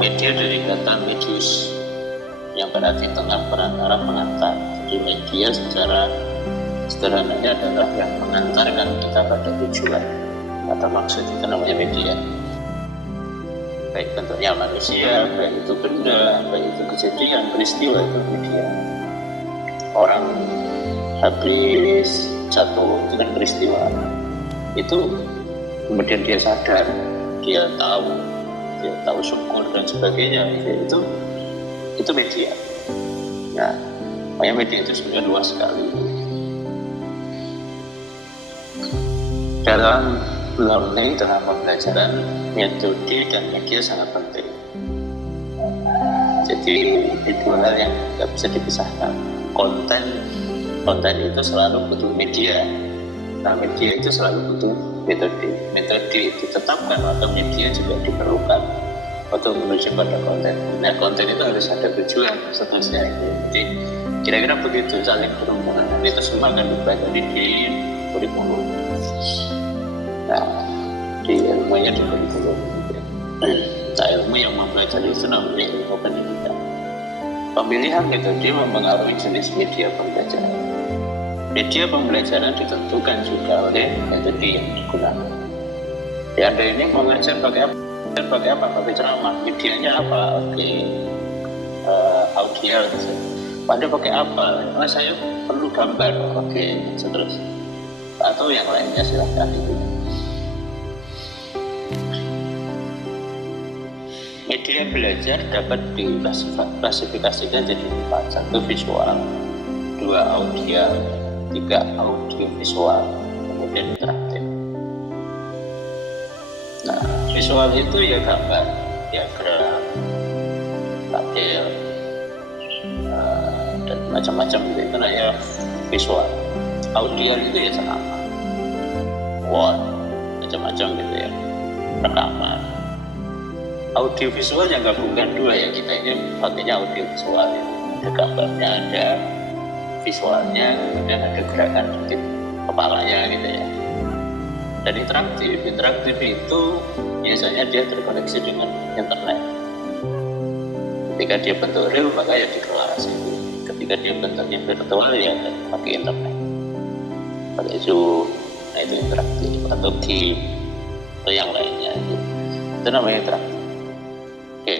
Media dari kata medius, yang berarti tengah perantara pengantar. Jadi media secara sederhananya adalah yang mengantarkan kita pada tujuan atau maksud, itu namanya media. Baik bentuknya manusia, baik itu benda, baik itu kejadian, peristiwa, itu media. Orang habis jatuh, itu kan peristiwa. Itu kemudian dia sadar, dia tahu syukur dan sebagainya, itu media. Nah, makanya media itu sebenarnya luas sekali. Dalam learning, dalam pembelajaran, metode dan media sangat penting. Jadi itu hal yang tidak bisa dipisahkan. Konten itu selalu butuh media. Nah, media itu selalu butuh metode. Metode ditetapkan atau media juga diperlukan untuk menuju pada konten. Nah, konten itu harus ada tujuan seterusnya. Jadi kira-kira begitu, saling berhubungan. Itu semua akan dipelajari di kurikulum. Nah, di ilmunya di kurikulum. Nah, ilmu yang mempelajari itu namanya ilmu pendidikan. Pemilihan metode mempengaruhi jenis media pembelajaran. Media pembelajaran ditentukan juga oleh metode yang digunakan. Ya, Anda ini mengajar pakai apa? Pakai ceramah. Medianya apa? Oke, audio. Anda pakai apa? Saya perlu gambar. Oke, terus. Atau yang lainnya silahkan itu. Media belajar dapat diklasifikasikan jadi 4. 1 visual, 2 audio, 3 audio visual, kemudian interaktif. Nah, visual itu ya gambar, diagram, tabel, dan macam-macam gitu. Itu namanya visual. Audio itu ya sama, word, macam-macam gitu ya, rekaman. Audio visual yang gabungkan 2 ya, kita ini pakainya audio visual itu. Ada gambarnya, ada visualnya, kemudian ada gerakan sedikit kepalanya gitu ya. Dan interaktif itu biasanya dia terkoneksi dengan internet. Ketika dia bentuk real, maka ya di kelas itu. Ketika dia bentuknya virtual, ya pakai internet, pakai Zoom. Nah, itu interaktif, atau game atau yang lainnya gitu. Itu namanya interaktif. Oke.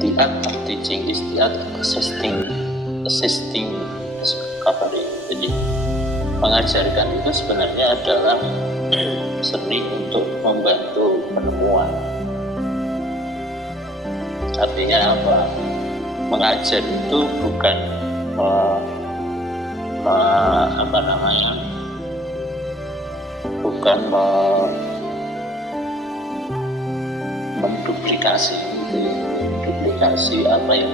The art of teaching is the art of assisting discovery. Jadi mengajarkan itu sebenarnya adalah seni untuk membantu penemuan. Artinya apa? Mengajar itu bukan bukan menduplikasi gitu, duplikasi apa yang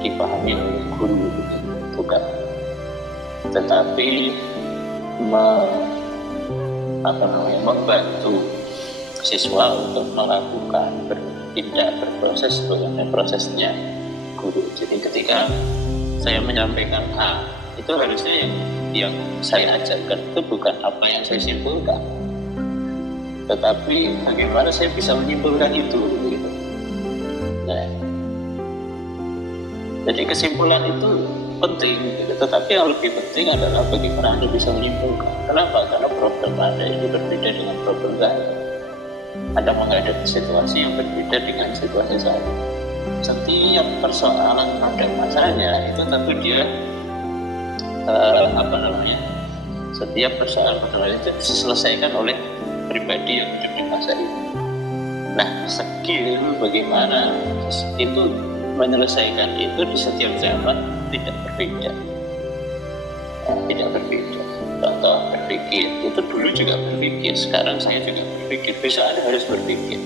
dipahami oleh guru gitu. Bukan, tetapi membantu siswa untuk melakukan berproses bagaimana prosesnya guru. Jadi ketika saya menyampaikan A, itu harusnya yang saya ajarkan itu bukan apa yang saya simpulkan, tetapi bagaimana saya bisa menyimpulkan itu gitu. Nah, jadi kesimpulan itu penting gitu, tetapi yang lebih penting adalah bagaimana Anda bisa menyimpulkan. Kenapa? Karena problem Anda ini berbeda dengan problem saya. Anda menghadapi situasi yang berbeda dengan situasi saya. Setiap persoalan ada masanya itu tentu dia setiap persoalan itu diselesaikan oleh pribadi yang hidup di masa itu. Nah, skill bagaimana itu menyelesaikan itu di setiap zaman tidak berbeda. Contoh berpikir, itu dulu juga berpikir, sekarang saya juga berpikir, besok Anda harus berpikir.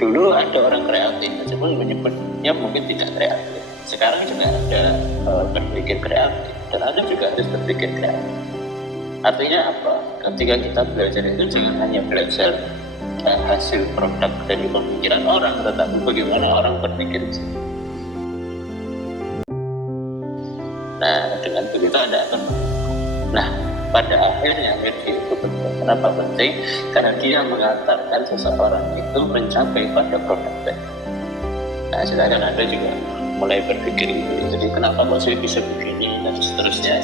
Dulu ada orang kreatif, meskipun menyebutnya mungkin tidak kreatif. Sekarang juga ada berpikir kreatif, dan Anda juga harus berpikir kreatif. Artinya apa? Ketika kita belajar itu jangan hanya belajar hasil produk dari pemikiran orang, tetapi bagaimana orang berpikir. Nah, dengan begitu Anda akan pada akhirnya media itu penting. Kenapa penting? Karena dia mengantarkan seseorang itu mencapai pada produk tadi. Nah, sekarang Anda juga mulai berpikir itu. Jadi kenapa kok saya bisa begini dan seterusnya.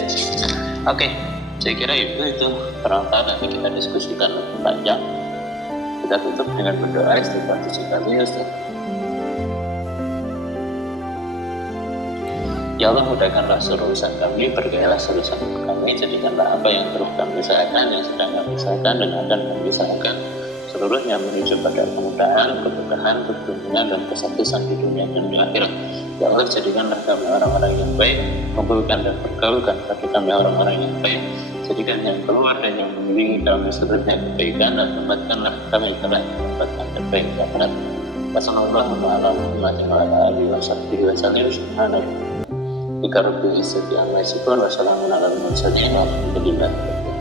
Oke, saya kira itu penonton nanti kita diskusikan lebih panjang. Kita tutup dengan berdoa istighfar ya Ustaz. Ya Allah, mudahkanlah seluruh urusan kami, berkahilah seluruh urusan kami, jadikanlah apa yang terus kami usahakan, yang sedang kami usahakan dan akan kami usahakan seluruhnya menuju pada kemudahan, keberkahan, keberuntungan dan kesuksesan di dunia dan di akhirat. Ya Allah, jadikanlah kami orang-orang yang baik, kumpulkan dan pergaulkan bagi kami orang-orang yang baik, jadikan yang keluar dan yang membimbing kami seluruhnya kebaikan, dan tempatkanlah kami telah mendapatkan terbaik di akhirat. Wassalamualaikum warahmatullahi wabarakatuh. Bika rabbil izzati amma yasifun wa salamun alal mursalin walhamdulillahi rabbil alamin.